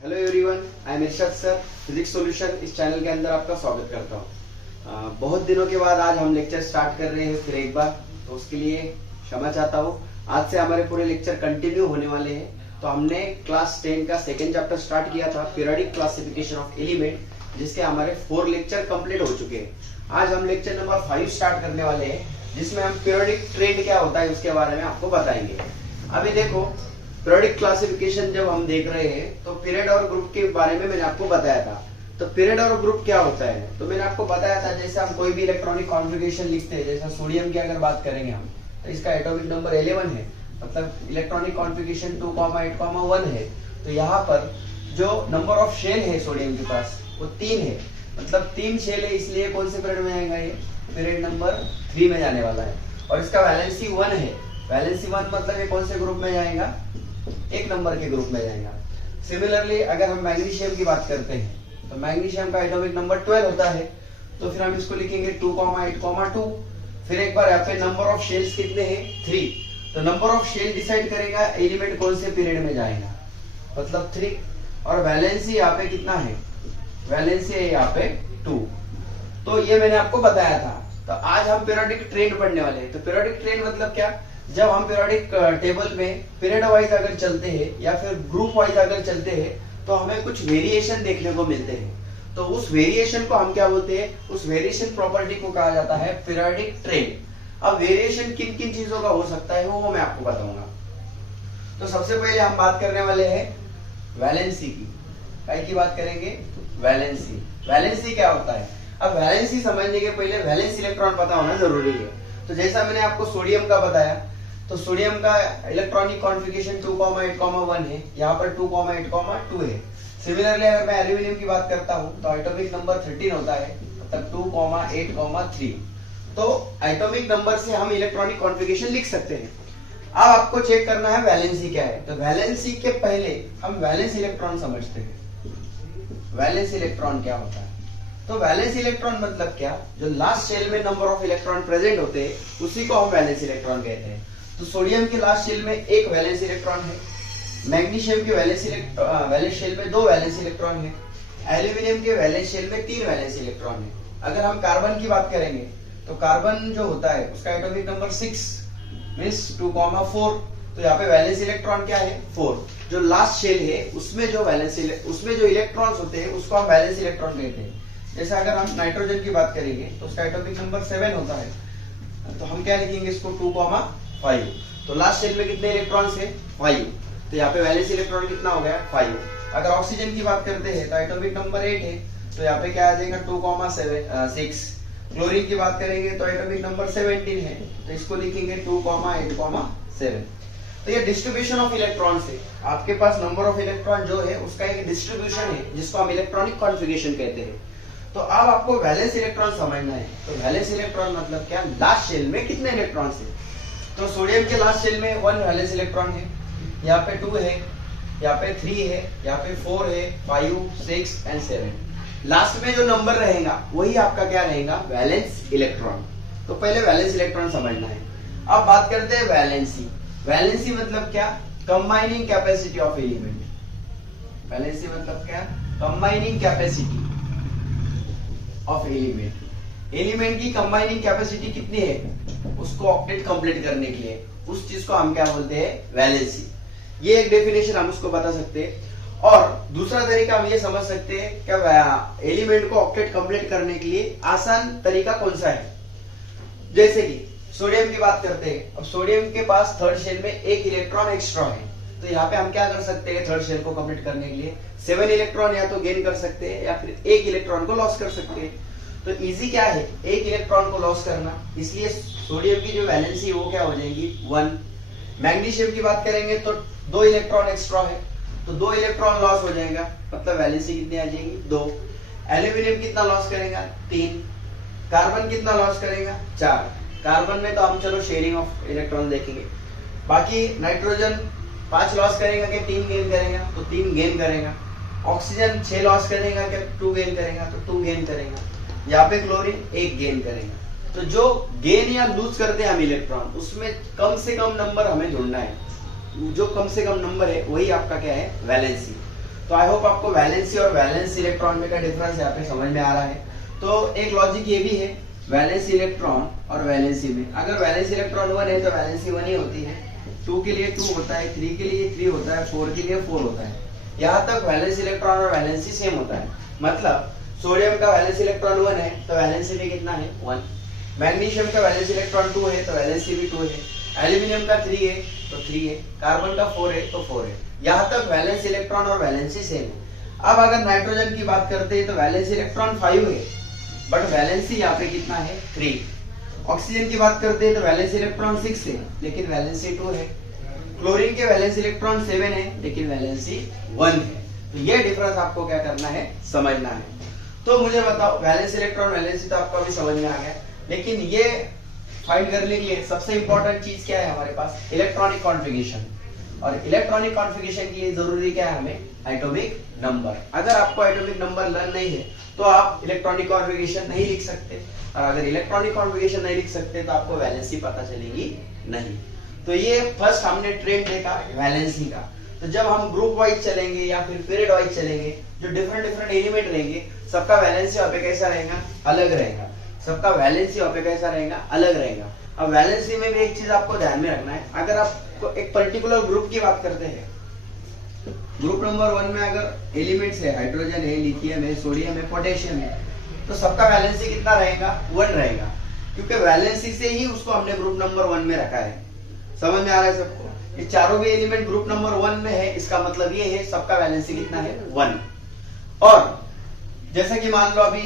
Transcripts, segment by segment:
Hello everyone, I am Irshad sir, physics solution इस channel के अंदर आपका स्वागत करता हूँ। बहुत दिनों के बाद आज हम लेक्चर स्टार्ट कर रहे हैं फिर एक बार, तो उसके लिए क्षमा चाहता हूँ। आज से हमारे पूरे लेक्चर कंटिन्यू होने वाले हैं। तो हमने क्लास 10 का सेकेंड चैप्टर स्टार्ट किया था, पीरियोडिक क्लासिफिकेशन ऑफ एलिमेंट, जिसके हमारे 4 लेक्चर कंप्लीट हो चुके हैं। आज हम लेक्चर नंबर 5 स्टार्ट करने वाले हैं, जिसमें हम पीरियोडिक ट्रेंड क्या होता है उसके बारे में आपको बताएंगे। अभी देखो, पीरियोडिक क्लासिफिकेशन जब हम देख रहे हैं तो पीरियड और ग्रुप के बारे में मैंने आपको बताया था। तो पीरियड और ग्रुप क्या होता है, तो मैंने आपको बताया था, जैसे हम कोई भी इलेक्ट्रॉनिक कॉन्फ़िगरेशन लिखते हैं, जैसे सोडियम की अगर बात करेंगे हम, तो इसका एटॉमिक नंबर 11 है, मतलब इलेक्ट्रॉनिक कॉन्फ़िगरेशन 2,8,1 है। तो यहाँ पर जो नंबर ऑफ शेल है सोडियम के पास वो 3 है, मतलब 3 शेल है, इसलिए कौन से पीरियड में आएगा, ये पीरियड नंबर 3 में जाने वाला है। और इसका वैलेंसी 1 है, वैलेंसी 1 मतलब ये कौन से ग्रुप में जाएगा, 1 नंबर के ग्रुप में जाएगा। सिमिलरली अगर हम मैग्नीशियम की बात करते हैं तो मैग्नीशियम का एटॉमिक नंबर 12 होता है, तो फिर हम इसको लिखेंगे 2,8,2। फिर एक बार यहाँ पे नंबर ऑफ शेल्स कितने हैं, 3। तो नंबर ऑफ शेल डिसाइड करेगा एलिमेंट कौन से पीरियड में जाएगा, मतलब 3। और वैलेंसी यहाँ पे कितना है, वैलेंसी है यहाँ पे 2। तो ये मैंने आपको बताया था। तो आज हम पीरियोडिक ट्रेंड पढ़ने वाले हैं। तो पीरियोडिक ट्रेंड मतलब क्या, जब हम पीरियोडिक टेबल में पीरियड वाइज अगर चलते हैं या फिर ग्रुप वाइज अगर चलते हैं तो हमें कुछ वेरिएशन देखने को मिलते हैं। तो उस वेरिएशन को हम क्या बोलते हैं, उस वेरिएशन प्रॉपर्टी को कहा जाता है पीरियोडिक ट्रेंड। अब वेरिएशन किन किन चीजों का हो सकता है वो मैं आपको बताऊंगा। तो सबसे पहले हम बात करने वाले हैं वैलेंसी की। काय की बात करेंगे, वैलेंसी। वैलेंसी क्या होता है, अब वैलेंसी समझने के पहले वैलेंस इलेक्ट्रॉन पता होना जरूरी है। तो जैसा मैंने आपको सोडियम का बताया, तो सोडियम का इलेक्ट्रॉनिक कॉन्फ़िगरेशन 2,8,1 है, यहाँ पर 2,8,2 है। सिमिलरली अगर मैं एल्यूमिनियम की बात करता हूँ तो एटॉमिक नंबर 13 होता है, मतलब 2,8,3। तो एटॉमिक नंबर से हम इलेक्ट्रॉनिक कॉन्फ़िगरेशन लिख सकते हैं। अब आपको चेक करना है वैलेंसी क्या है। तो वैलेंसी के पहले हम वैलेंस इलेक्ट्रॉन समझते हैं। वैलेंस इलेक्ट्रॉन क्या होता है, तो वैलेंस इलेक्ट्रॉन मतलब क्या, जो लास्ट शेल में नंबर ऑफ इलेक्ट्रॉन प्रेजेंट होते हैं उसी को हम वैलेंस इलेक्ट्रॉन कहते हैं। तो सोडियम के लास्ट शेल में 1 वैलेंस इलेक्ट्रॉन है, मैग्नीशियम के वैलेंस शेल में 2 वैलेंस इलेक्ट्रॉन है, एल्यूमिनियम के वैलेंस शेल में 3 वैलेंस इलेक्ट्रॉन है। अगर हम कार्बन की बात करेंगे तो कार्बन जो होता है उसका एटॉमिक नंबर 6 मींस 2,4। तो यहाँ पे वैलेंस इलेक्ट्रॉन क्या है, 4। जो लास्ट शेल है उसमें जो इलेक्ट्रॉन्स होते हैं उसको हम वैलेंस इलेक्ट्रॉन कहते हैं। जैसे अगर हम नाइट्रोजन की बात करेंगे तो उसका एटॉमिक नंबर 7 होता है, तो हम क्या लिखेंगे इसको 2,5। तो लास्ट शेल में कितने इलेक्ट्रॉन्स है, 5। तो यहाँ पे वैलेंस इलेक्ट्रॉन कितना हो गया, 5। अगर ऑक्सीजन की बात करते हैं तो एटॉमिक नंबर 8 है, तो यहाँ पे क्या आ जाएगा 2,6। क्लोरीन की बात करेंगे तो एटॉमिक नंबर 17 है, तो इसको लिखेंगे 2,8,7। तो ये डिस्ट्रीब्यूशन ऑफ इलेक्ट्रॉन्स है। आपके पास नंबर ऑफ इलेक्ट्रॉन जो है उसका एक डिस्ट्रीब्यूशन है, जिसको हम इलेक्ट्रॉनिक कॉन्फ़िगरेशन कहते हैं। तो अब आपको वैलेंस इलेक्ट्रॉन समझना है। तो वैलेंस इलेक्ट्रॉन मतलब क्या, लास्ट शेल में कितने इलेक्ट्रॉन्स है। तो सोडियम के लास्ट शेल में 1 वैलेंस इलेक्ट्रॉन है, यहाँ पे 2 है, यहाँ पे 3 है, यहाँ पे 4 है, 5, 6 एंड 7। लास्ट में जो नंबर रहेगा वही आपका क्या रहेगा, वैलेंस इलेक्ट्रॉन। तो पहले वैलेंस इलेक्ट्रॉन समझना है। अब बात करते हैं वैलेंसी। वैलेंसी मतलब क्या, combining capacity of element. Valency मतलब क्या, combining capacity of element. Element की कंबाइनिंग कैपेसिटी कितनी है, उसको ऑक्टेट कंप्लीट करने के लिए, उस चीज को हम क्या बोलते हैं, वैलेंसी। ये एक डेफिनेशन हम उसको बता सकते हैं। और दूसरा तरीका हम ये समझ सकते हैं कि एलिमेंट को ऑक्टेट कंप्लीट करने के लिए आसान तरीका कौन सा है। जैसे कि सोडियम की बात करते हैं, अब सोडियम के पास थर्ड शेल में 1 इलेक्ट्रॉन एक्स्ट्रा है, तो यहाँ पे हम क्या कर सकते हैं, थर्ड शेल को कंप्लीट करने के लिए 7 इलेक्ट्रॉन या तो गेन कर सकते हैं या फिर 1 इलेक्ट्रॉन को लॉस कर सकते हैं। तो इजी क्या है, 1 इलेक्ट्रॉन को लॉस करना, इसलिए सोडियम की जो वैलेंसी वो क्या हो जाएगी, 1। मैग्नीशियम की बात करेंगे तो 2 इलेक्ट्रॉन एक्स्ट्रा है, तो 2 इलेक्ट्रॉन लॉस हो जाएगा, मतलब वैलेंसी कितनी आ जाएगी, 2। एल्यूमिनियम कितना लॉस करेगा, 3। कार्बन कितना लॉस करेगा, 4। कार्बन में तो हम चलो शेयरिंग ऑफ इलेक्ट्रॉन देखेंगे। बाकी नाइट्रोजन 5 लॉस करेगा कि 3 गेन करेगा, तो 3 गेन करेगा। ऑक्सीजन 6 लॉस करेगा कि 2 गेन करेगा, तो 2 गेन करेगा। यहाँ पे क्लोरीन 1 गेन करेगा। तो जो गेन या लूज करते हैं हम इलेक्ट्रॉन, उसमें कम से कम नंबर हमें ढूंढना है। जो कम से कम नंबर है वही आपका क्या है, वैलेंसी। तो आई होप आपको वैलेंसी और वैलेंस इलेक्ट्रॉन में का डिफरेंस यहाँ पे समझ में आ रहा है। तो एक लॉजिक ये भी है वैलेंस इलेक्ट्रॉन और वैलेंसी में, अगर वैलेंस इलेक्ट्रॉन 1 है तो वैलेंसी 1 ही होती है, 2 के लिए 2 होता है, 3 के लिए 3 होता है, 4 के लिए 4 होता है। यहाँ तक वैलेंस इलेक्ट्रॉन और वैलेंसी सेम होता है, मतलब सोडियम का वैलेंस इलेक्ट्रॉन 1 है तो वैलेंसी भी कितना है 1, मैग्नीशियम का वैलेंस इलेक्ट्रॉन 2 है तो वैलेंसी भी 2 है, एल्यूमिनियम का 3 है तो 3 है, कार्बन का 4 है तो 4 है। यहाँ तक वैलेंस इलेक्ट्रॉन और वैलेंसी सेम है। अब अगर नाइट्रोजन की बात करते हैं तो वैलेंस इलेक्ट्रॉन 5 है बट वैलेंसी यहाँ पे कितना है 3। ऑक्सीजन की बात करते हैं तो वैलेंस इलेक्ट्रॉन 6 है लेकिन वैलेंसी 2 है। क्लोरीन के वैलेंस इलेक्ट्रॉन 7 है लेकिन वैलेंसी 1 है। तो ये डिफरेंस आपको क्या करना है, समझना है। तो मुझे बताओ वैलेंस इलेक्ट्रॉन वैलेंसी तो आपको अभी समझ में आ गया, लेकिन ये फाइंड करने के लिए सबसे इंपॉर्टेंट चीज क्या है हमारे पास, इलेक्ट्रॉनिक कॉन्फ़िगरेशन। और इलेक्ट्रॉनिक कॉन्फ़िगरेशन के लिए जरूरी क्या है हमें, एटॉमिक नंबर। अगर आपको एटॉमिक नंबर लर्न नहीं है तो आप इलेक्ट्रॉनिक कॉन्फ़िगरेशन नहीं लिख सकते, और अगर इलेक्ट्रॉनिक कॉन्फ़िगरेशन नहीं लिख सकते तो आपको वैलेंसी पता चलेगी नहीं। तो ये फर्स्ट हमने ट्रेंड देखा वैलेंसी का। तो जब हम ग्रुप वाइज चलेंगे या फिर पीरियड वाइज चलेंगे, जो डिफरेंट डिफरेंट एलिमेंट रहेंगे सबका वैलेंसी वहां पे कैसा रहेगा, अलग रहेगा। सबका वैलेंसी वहां पे कैसा रहेगा, अलग रहेगा। अब वैलेंसी में भी एक चीज आपको ध्यान में रखना है, अगर आपको एक पर्टिकुलर ग्रुप की बात करते हैं, ग्रुप नंबर 1 में अगर एलिमेंट्स है, हाइड्रोजन है, लिथियम है, सोडियम है, पोटेशियम है, तो सबका वैलेंसी कितना रहेगा, 1 रहेगा, क्योंकि वैलेंसी से ही उसको हमने ग्रुप नंबर 1 में रखा है। समझ में आ रहा है सबको? ये चारों भी एलिमेंट ग्रुप नंबर 1 में है, इसका मतलब ये है सबका वैलेंसी कितना है, 1। और जैसा कि मान लो अभी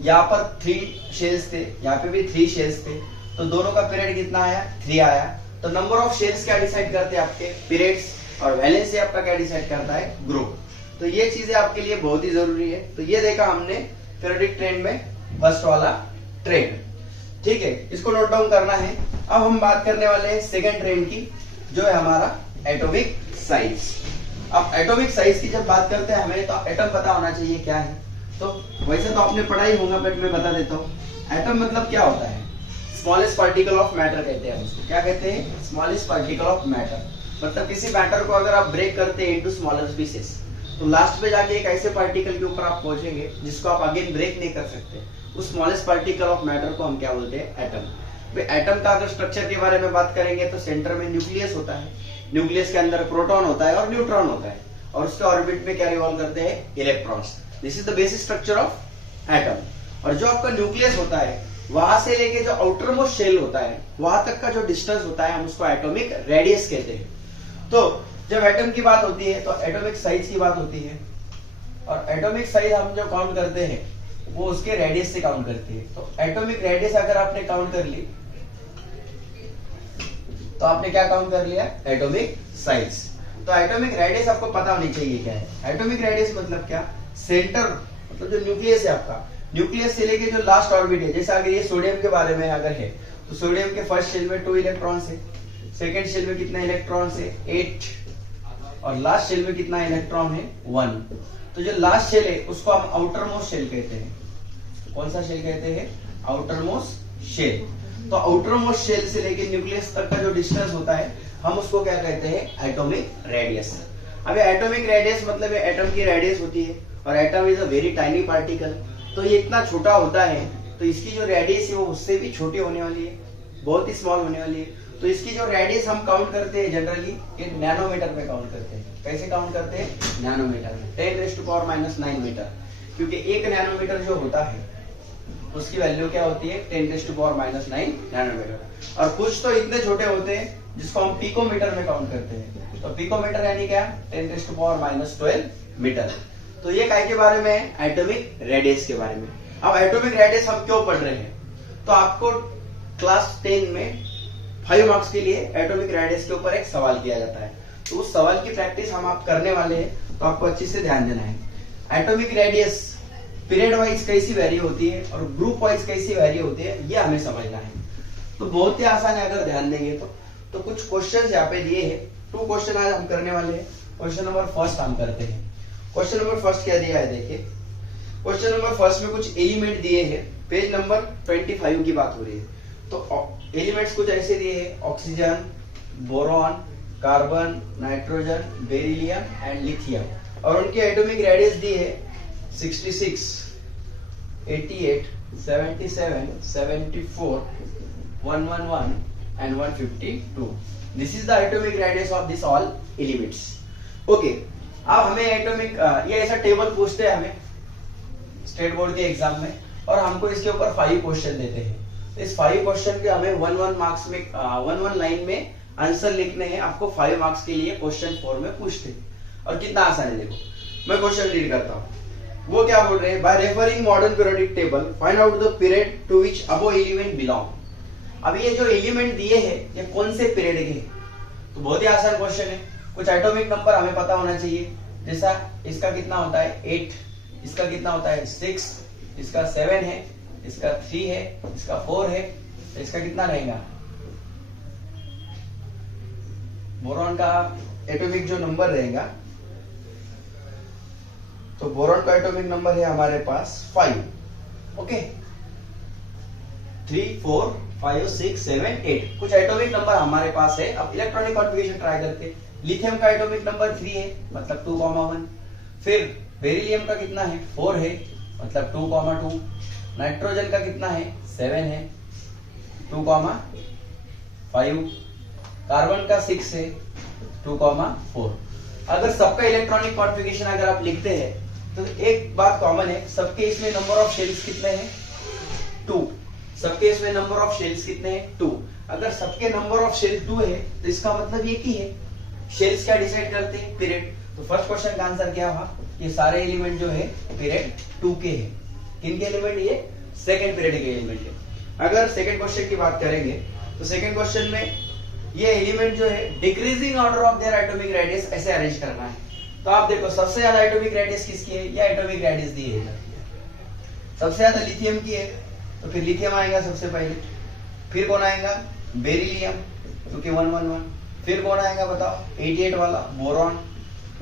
यहाँ पर 3 शेल्स थे, यहाँ पे भी 3 शेल्स थे, तो दोनों का पीरियड कितना आया, 3 आया। तो नंबर ऑफ शेल्स क्या डिसाइड करते हैं आपके, पीरियड्स, और वैलेंसी आपका क्या डिसाइड करता है, ग्रुप। तो ये चीजें आपके लिए बहुत ही जरूरी है। तो ये देखा हमने पीरियोडिक ट्रेंड में फर्स्ट वाला ट्रेंड, ठीक है, इसको नोट डाउन करना है। अब हम बात करने वाले हैं सेकंड ट्रेंड की, जो है हमारा एटॉमिक साइज। अब एटॉमिक साइज की जब बात करते हैं हमें तो एटम पता होना चाहिए क्या है। तो वैसे तो आपने पढ़ा ही होगा बट मैं बता देता हूँ। एटम मतलब क्या होता है, स्मॉलेस्ट पार्टिकल ऑफ मैटर कहते हैं उसको। क्या कहते हैं, स्मॉलेस्ट पार्टिकल ऑफ मैटर। मतलब किसी मैटर को अगर आप ब्रेक करते हैं इनटू स्मॉलर पीसेस, तो लास्ट में जाके एक ऐसे पार्टिकल के ऊपर आप पहुंचेंगे जिसको आप अगेन ब्रेक नहीं कर सकते। उस स्मॉलेस्ट पार्टिकल ऑफ मैटर को हम क्या बोलते हैं, एटम। एटम का अगर स्ट्रक्चर के बारे में बात करेंगे तो सेंटर में न्यूक्लियस होता है, न्यूक्लियस के अंदर प्रोटॉन होता है और न्यूट्रॉन होता है, और उसके ऑर्बिट में क्या रिवॉल्व करते हैं, electrons. This is the basic structure of atom. और जो आपका न्यूक्लियस होता है वहां से लेके जो आउटर मोस्ट शेल होता है वहां तक का जो डिस्टेंस होता है हम उसको एटॉमिक रेडियस कहते हैं। तो जब एटम की बात होती है तो एटॉमिक साइज की बात होती है, और एटॉमिक साइज हम जो काउंट करते हैं वो उसके रेडियस से काउंट करते हैं। तो एटॉमिक रेडियस अगर आपने काउंट कर ली तो आपने क्या काउंट कर लिया, एटॉमिक साइज। तो एटॉमिक रेडियस आपको पता होनी चाहिए क्या है। एटॉमिक रेडियस मतलब क्या, सेंटर मतलब जो न्यूक्लियस है आपका, न्यूक्लियस से लेके जो लास्ट ऑर्बिट है, जैसे अगर ये सोडियम के बारे में अगर है तो सोडियम के फर्स्ट शेल में 2 इलेक्ट्रॉन्स है, सेकेंड शेल में कितना इलेक्ट्रॉन्स है, 8, और लास्ट शेल में कितना इलेक्ट्रॉन है, 1। तो जो लास्ट शेल है उसको हम आउटर मोस्ट शेल कहते हैं। कौन सा शेल कहते हैं, आउटर मोस्ट शेल। तो आउटर मोस्ट शेल से लेके न्यूक्लियस तक का जो डिस्टेंस होता है हम उसको क्या कहते हैं, एटॉमिक रेडियस। अब एटॉमिक रेडियस मतलब एटम की रेडियस होती है, और atom is a very tiny particle. तो ये इतना छोटा होता है तो इसकी जो रेडियस है वो उससे भी छोटी होने वाली है, बहुत ही स्मॉल होने वाली है। तो इसकी जो रेडियस हम काउंट करते हैं जनरली ये नैनोमीटर में काउंट करते हैं। कैसे काउंट करते हैं, नैनोमीटर में, 10⁻⁹ मीटर। क्योंकि 1 नैनोमीटर जो होता है उसकी वैल्यू क्या होती है, 10⁻⁹ नैनोमीटर। और कुछ तो इतने छोटे होते हैं जिसको हम पिकोमीटर में काउंट करते हैं। तो पिकोमीटर यानी क्या, 10⁻⁻12 मीटर। तो ये काय के बारे में है, एटॉमिक रेडियस के बारे में। अब एटॉमिक रेडियस हम क्यों पढ़ रहे हैं, तो आपको क्लास 10 में 5 मार्क्स के लिए एटॉमिक रेडियस के ऊपर एक सवाल किया जाता है। तो उस सवाल की प्रैक्टिस हम आप करने वाले हैं, तो आपको अच्छे से ध्यान देना है। एटॉमिक रेडियस पीरियड वाइज कैसी वेरी होती है और ग्रुप वाइज कैसी वेरी होती है, ये हमें समझना है। तो बहुत ही आसान है अगर ध्यान देंगे तो कुछ क्वेश्चन यहाँ पे दिए हैं। 2 क्वेश्चन आज हम करने वाले हैं। क्वेश्चन नंबर फर्स्ट हम करते हैं। क्वेश्चन नंबर फर्स्ट क्या दिया है, देखिए क्वेश्चन नंबर फर्स्ट में कुछ एलिमेंट दिए हैं। पेज नंबर 25 की बात हो रही है। तो एलिमेंट्स कुछ ऐसे दिए हैं, oxygen, boron, carbon, nitrogen, beryllium and lithium, और उनकी एटॉमिक रेडियस दी है 66, 88, 77, 74, 111 and 152. This is the atomic radius of this all elements. Okay. अब हमें एटॉमिक ये ऐसा टेबल पूछते हैं हमें स्टेट बोर्ड के एग्जाम में, और हमको इसके ऊपर 5 क्वेश्चन देते हैं। इस 5 क्वेश्चन के हमें 1 मार्क्स में 1 लाइन में आंसर लिखने हैं। आपको 5 मार्क्स के लिए क्वेश्चन 4 में पूछते हैं, और कितना आसान है देखो। मैं क्वेश्चन रीड करता हूँ। वो क्या बोल रहे हैं, by referring modern periodic table find out the period to which above element belong. अब ये जो एलिमेंट दिए हैं ये कौन से पीरियड के हैं, तो बहुत ही आसान क्वेश्चन है। कुछ एटॉमिक नंबर हमें पता होना चाहिए, जैसा इसका कितना होता है 8, इसका कितना होता है 6, इसका 7 है, इसका 3 है, इसका 4 है, तो इसका कितना रहेगा। बोरॉन का एटॉमिक जो नंबर रहेगा, तो बोरॉन का एटॉमिक नंबर है हमारे पास 5। ओके, 3, 4, 5, 6, 7, 8 कुछ एटॉमिक नंबर हमारे पास है। अब इलेक्ट्रॉनिक कॉन्फ़िगरेशन ट्राई करते हैं। लिथियम का एटॉमिक नंबर 3 है, मतलब 2,1। फिर बेरिलियम का कितना है 4 है, मतलब 2,2। नाइट्रोजन का कितना है 7 है, 2,5। कार्बन का 6 है, 2,4। अगर सबका इलेक्ट्रॉनिक कॉन्फ़िगरेशन अगर आप लिखते हैं तो एक बात कॉमन है, सबके इसमें नंबर ऑफ शेल्स कितने हैं 2। सबके इसमें नंबर ऑफ शेल्स कितने हैं 2। अगर सबके नंबर ऑफ शेल्स 2 है तो इसका मतलब ये की है शेल्स क्या डिसाइड करते हैं पीरियड। तो फर्स्ट क्वेश्चन का आंसर क्या हुआ, ये सारे एलिमेंट जो है पीरियड 2 के हैं। किन के एलिमेंट, ये सेकंड पीरियड के एलिमेंट है। अगर सेकंड क्वेश्चन की बात करेंगे तो सेकंड क्वेश्चन में ये एलिमेंट जो है decreasing order of their atomic radius ऐसे अरेंज करना है। तो आप देखो सबसे ज्यादा एटॉमिक रेडियस किसकी है, ये एटॉमिक रेडियस दी है सबसे ज्यादा लिथियम की है, तो फिर लिथियम आएगा सबसे पहले। फिर कौन आएगा बेरिलियम, क्योंकि 111। फिर कौन आएगा बताओ 88 वाला बोरॉन,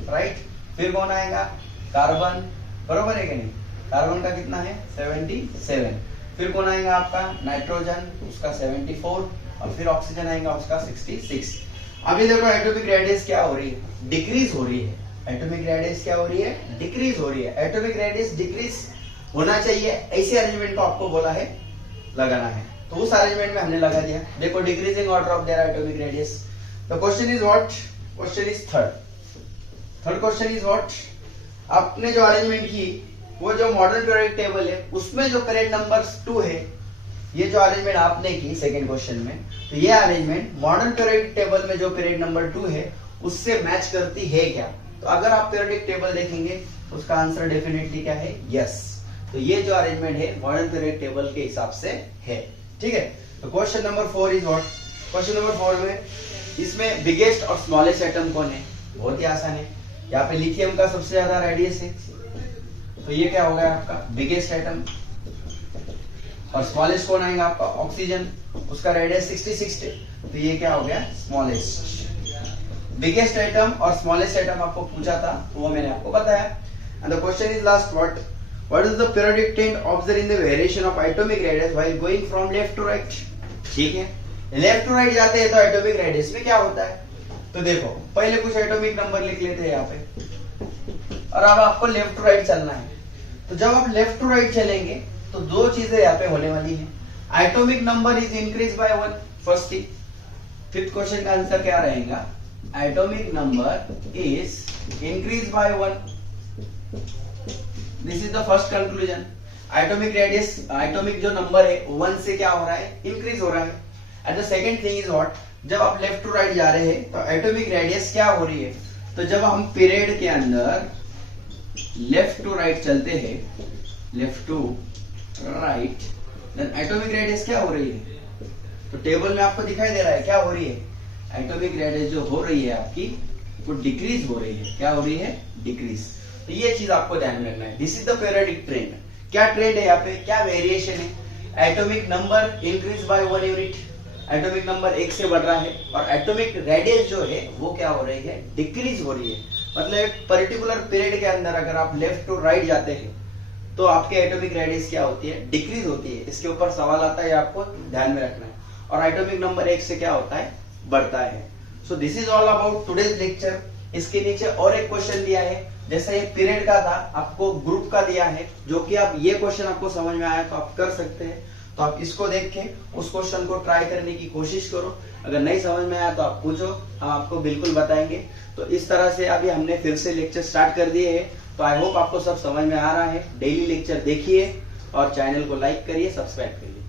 राइट। फिर कौन आएगा कार्बन, बरोबर है कि नहीं। कार्बन का कितना है 77। फिर कौन आएगा आपका नाइट्रोजन, उसका 74, और फिर ऑक्सीजन आएगा उसका 66। अभी देखो एटॉमिक रेडियस क्या हो रही है, डिक्रीज हो रही है। एटॉमिक रेडियस क्या हो रही है, डिक्रीज हो रही है। एटॉमिक रेडियस डिक्रीज होना चाहिए, ऐसे अरेंजमेंट को आपको बोला है लगाना है, तो उस अरेंजमेंट में हमने लगा दिया। देखो decreasing order of their atomic radius. The question is what, question is third question is what. आपने जो अरेंजमेंट की वो जो मॉडर्न पीरियोडिक टेबल है उसमें जो पीरियड नंबर 2 है, ये जो अरेंजमेंट आपने की सेकंड क्वेश्चन में, तो ये अरेंजमेंट मॉडर्न पीरियोडिक टेबल में जो पीरियड नंबर 2 है उससे मैच करती है क्या। तो अगर आप पीरियोडिक टेबल देखेंगे उसका आंसर डेफिनेटली क्या है, यस। तो ये जो अरेंजमेंट है मॉडर्न पीरियोडिक टेबल के हिसाब से है, ठीक है। तो question number 4 is what. Question number 4 में इसमें बिगेस्ट और स्मॉलेस्ट एटम कौन है, बहुत ही आसान है। यहाँ पे लिथियम का सबसे ज्यादा रेडियस है, तो ये क्या होगा आपका बिगेस्ट एटम। और स्मॉलेस्ट कौन आएगा आपका ऑक्सीजन, उसका रेडियस 66 है, तो ये क्या हो गया स्मॉलेस्ट। बिगेस्ट एटम और स्मॉलेस्ट एटम आपको पूछा था, तो वो मैंने आपको बताया। And the question is last what is the periodic trend observe in the variation of atomic radius while going from left to right. ठीक है, लेफ्ट टू राइट जाते हैं तो एटॉमिक रेडियस में क्या होता है, तो देखो पहले कुछ एटॉमिक नंबर लिख लेते हैं यहाँ पे, और अब आपको लेफ्ट टू राइट चलना है। तो जब आप लेफ्ट टू राइट चलेंगे तो दो चीजें यहाँ पे होने वाली है, atomic number is increase by 1, first thing. Fifth question का आंसर क्या रहेगा, atomic number is increase by 1। This is the first conclusion. Atomic radius, atomic जो नंबर है 1 से क्या हो रहा है, इंक्रीज हो रहा है। And the second thing is what, जब आप लेफ्ट टू राइट जा रहे हैं तो एटॉमिक रेडियस क्या हो रही है, तो जब हम पीरियड के अंदर लेफ्ट टू राइट चलते हैं, left to right, then atomic radius क्या हो रही है, तो टेबल में आपको दिखाई दे रहा है क्या हो रही है, एटॉमिक रेडियस जो हो रही है आपकी वो डिक्रीज हो रही है। क्या हो रही है, डिक्रीज। तो ये चीज आपको ध्यान में रखना है। This is the periodic trend. क्या ट्रेंड है यहाँ पे, क्या वेरिएशन है, atomic number increase by 1 unit, atomic number 1 से बढ़ रहा है, और एटॉमिक रेडियस जो है वो क्या हो रही है, डिक्रीज हो रही है। मतलब एक पर्टिकुलर पीरियड के अंदर अगर आप लेफ्ट टू राइट जाते हैं तो आपके एटॉमिक रेडियस क्या होती है, डिक्रीज होती है। इसके ऊपर सवाल आता है, आपको ध्यान में रखना है। और एटॉमिक नंबर 1 से क्या होता है, बढ़ता है। So this is all about today's lecture. इसके नीचे और एक क्वेश्चन दिया है, जैसे ये पीरियड का था, आपको ग्रुप का दिया है, जो कि आप ये क्वेश्चन आपको समझ में आया तो आप कर सकते हैं। तो आप इसको देख के उस क्वेश्चन को ट्राई करने की कोशिश करो। अगर नहीं समझ में आया तो आप पूछो, हम आपको बिल्कुल बताएंगे। तो इस तरह से अभी हमने फिर से लेक्चर स्टार्ट कर दिए हैं। तो आई होप आपको सब समझ में आ रहा है। डेली लेक्चर देखिए और चैनल को लाइक करिए, सब्सक्राइब करिए।